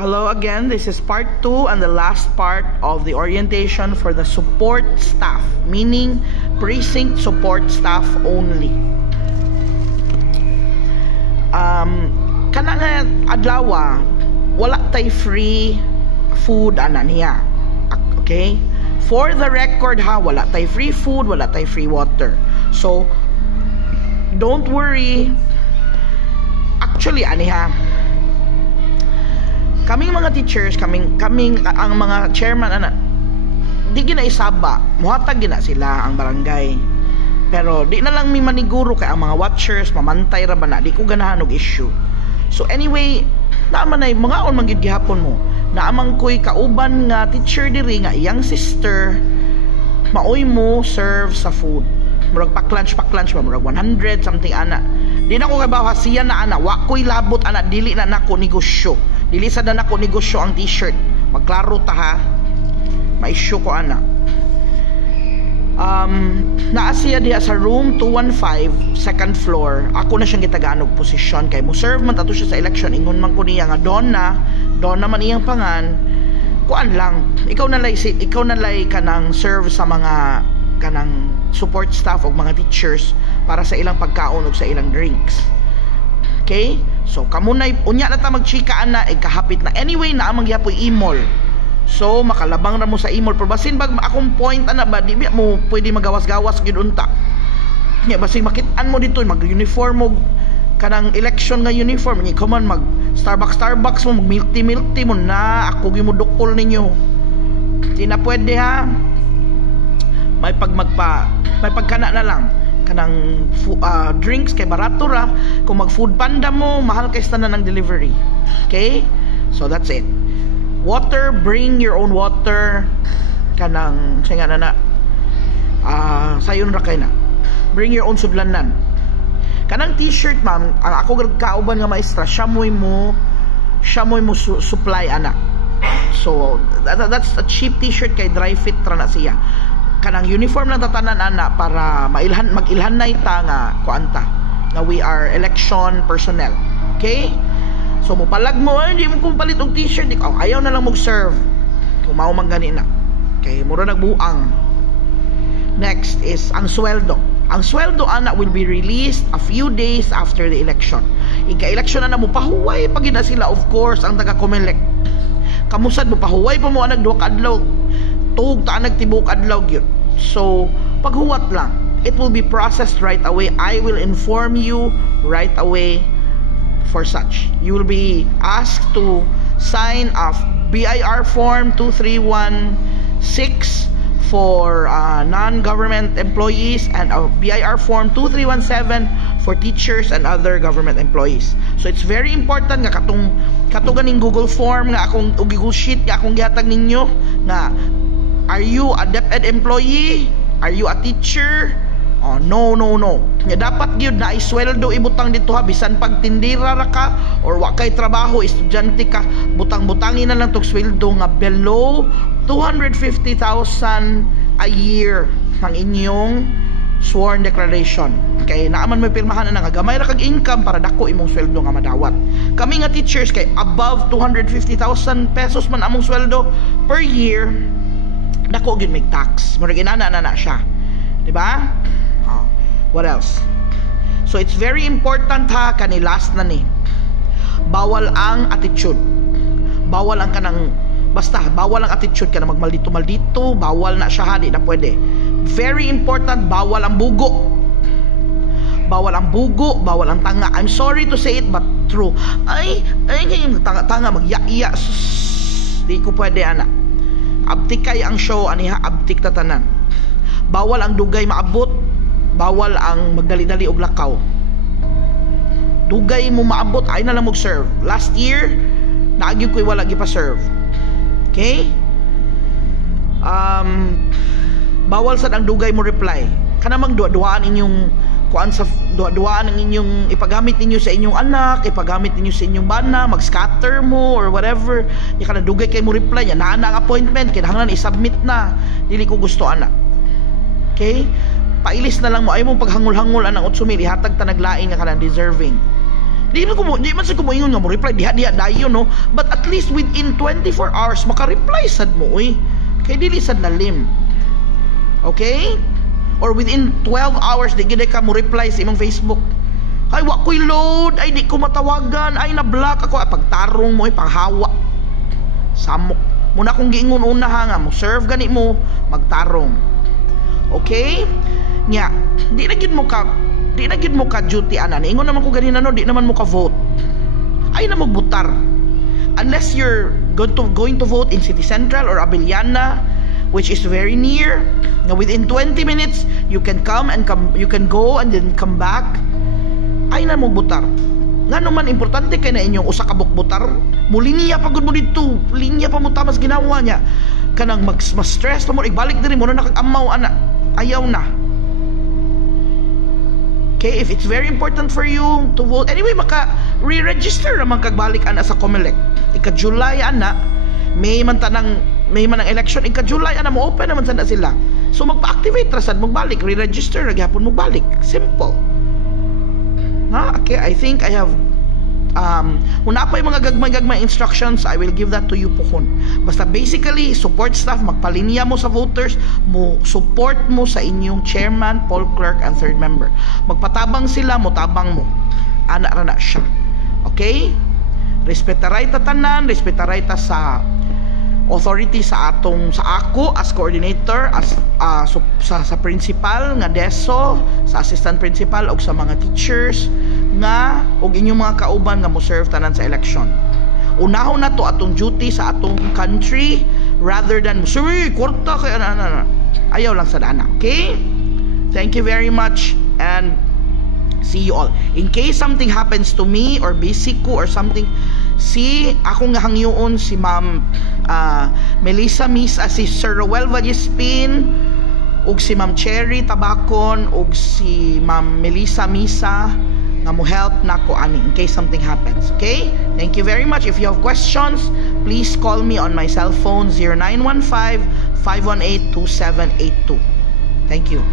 Hello again, this is part 2 and the last part of the orientation for the support staff, meaning precinct support staff only. Kana nga adlaw, wala tay free food ana niya. Okay? For the record ha, wala tay free food, wala tay free water. So don't worry. Actually ani ha, kaming mga teachers, kaming ang mga chairman ana, di gina isaba, muhatag gina sila ang barangay. Pero di na lang mi maniguro kay ang mga watchers mamantay ra ba na, di ko ganahan og issue. So anyway, naaman ay mga on manggid gihapon mo. Naamang koy kauban nga teacher diri nga iyang sister maoy mo serve sa food. Murag paklunch ba, murag 100 something ana. Di na ko kabaw siya na ana, wa koy labot ana, dili na nako negosyo. Dili sa na nako negosyo ang t-shirt. Magklaro ta ha. Ma-issue ko ana. Naa siya diha sa room 215, second floor. Ako na siyang gitagaan og posisyon kay mo serve man tato siya sa election. Ingon man ko niya nga Donna man iyang pangan. Kuan lang. Ikaw na lay kanang serve sa mga kanang support staff o mga teachers para sa ilang pagkaon o sa ilang drinks. Okay? So kamunay unya na ta magchika ana kahapit na. Anyway, na amang gihapoy imol. So makalabang ra mo sa imol pero basin bag akong point ana ba di mo pwede magawas-gawas gyud unta. Nya basin makit-an mo dito mag-uniform mo kanang election nga uniform ni come on mag Starbucks mo mag milk tea mo na ako gyud mo dukol ninyo. Di na pwede ha. May pagkana na lang kanang drinks kay barato ra. Kung mag food panda mo mahal kay tanan ng delivery. Okay, so that's it. Water, bring your own water. Kanang siya nga na sayon ra kay na, bring your own sudlanan. Kanang t-shirt ma'am, ang ako kauban nga maestra, siyamoy mo supply ana. So that's a cheap t-shirt kay dry fit ra na siya. Kanang uniform lang tatanan ana para mag-ilhan na ita nga kuanta nga we are election personnel. Okay, so mupalag mo hindi mo kung palit og t-shirt ayaw na lang mag-serve kung mao man gani na. Okay, mura nagbuang. Next is ang sweldo. Ang sweldo ana will be released a few days after the election. Ika-election na mo pahuway pag ina sila, of course ang taga-Comelec. Kamusad mo pahuway pa mo anag duha ka adlaw. Tug ta nagtibok adlaw gyud. So paghuwat lang, it will be processed right away. I will inform you right away for such. You will be asked to sign a BIR form 2316 for non-government employees and a BIR form 2317 for teachers and other government employees. So it's very important nga katong ganing Google form nga akong Google sheet nga akong gihatag ninyo nga, are you a DepEd employee? Are you a teacher? Oh, no. Nga dapat gyud na isweldo ibutang dito ha, bisan pag tindira ra ka or wa kay trabaho, estudyante ka, butang-butangin na lang tog sweldo nga below 250,000 a year ang inyong sworn declaration. Kay naaman may pirmahan na nga gamay ra kag income para dako imong sweldo nga madawat. Kami nga teachers kay above 250,000 pesos man among sweldo per year, dako gyud may tax. Murag inana na siya. Di ba? Oh, what else? So it's very important ha, kani last na ni. Bawal ang attitude. Bawal ang kanang bawal ang attitude ka na magmaldito, bawal na siya ha, di na pwede. Very important, bawal ang bugo. Bawal ang tanga. I'm sorry to say it but true. Ay tanga magya-iya. Di ko pwede ana. Abtik kay ang show aniha, abtik tatanan. Bawal ang dugay maabot, bawal ang magdali-dali og lakaw. Dugay mo maabot ay na lang mo serve. Last year naagyo koy wala gipa-serve. Okay? Bawal sad ang dugay mo reply. Kanamang duwa-duaan inyong kuan sa duwa-duaan ang inyong ipagamit ninyo sa inyong anak, ipagamit ninyo sa inyong bana, mag-scatter mo or whatever. Di ka na dugay kay mo reply nya, naa ang appointment kinahanglan i-submit na. Dili ko gusto ana. Okay? Pailis na lang mo ay mo paghangol-hangol anang 8,000 ihatag ta naglain nga kanang deserving. Di man sa kumuingon nga mo reply diha dayon no, but at least within 24 hours maka-reply sad mo kay dili sad lalim. Okay? Or within 12 hours di gid ka mo reply sa imong Facebook. Ay wa ko'y load, ay di ko matawagan, ay na-block ako, pagtarong mo panghawa. Samok. Muna kong giingon una nga mo serve gani mo magtarong. Okay? Nya, di na gid mo ka duty ana. Ingon naman ko ganina no, di naman mo ka vote. Ay na mo butar. Unless you're going to vote in City Central or Abiliana, which is very near. Now within 20 minutes, you can you can go and then come back. Ay na mo butar. Nga naman importante kay na inyong usa ka butar. Mulinya pagud mo dito. Linya pa mo tamas ginawa niya. Kanang mas stress pa mo ibalik diri mo na nakakamaw ana. Ayaw na. Okay, if it's very important for you to vote, anyway, maka-re-register naman kagbalik ana sa COMELEC. Ika-July ana, may man ang election, ika-July ana mo open naman sana sila. So magpa-activate ra sad magbalik, re-register ra gyapon magbalik. Simple. Okay, I think I have kung na pa yung mga gagmay instructions, I will give that to you pohon. Basta basically, support staff, magpalinya mo sa voters, support mo sa inyong chairman, poll clerk, and third member. Magpatabang sila, tabang mo. Ana ra na siya. Okay? Respetaray ta tanan, respetaray ta sa authority sa ako as coordinator, as sa principal nga DESO, sa assistant principal og sa mga teachers nga og inyong mga kauban nga mo serve tanan sa election. Unahon na to atong duty sa atong country rather than kwarta kay ana. Ayaw lang sa dana. Okay? Thank you very much and see you all. In case something happens to me or busy ko or something, ako nga hangyoon si Ma'am Melissa Misa, si Sir Roel Vallespin, ug si Ma'am Cherry Tabacon, ug si Ma'am Melissa Misa nga mo help nako ani in case something happens. Okay? Thank you very much. If you have questions, please call me on my cell phone 0915-518-2782. Thank you.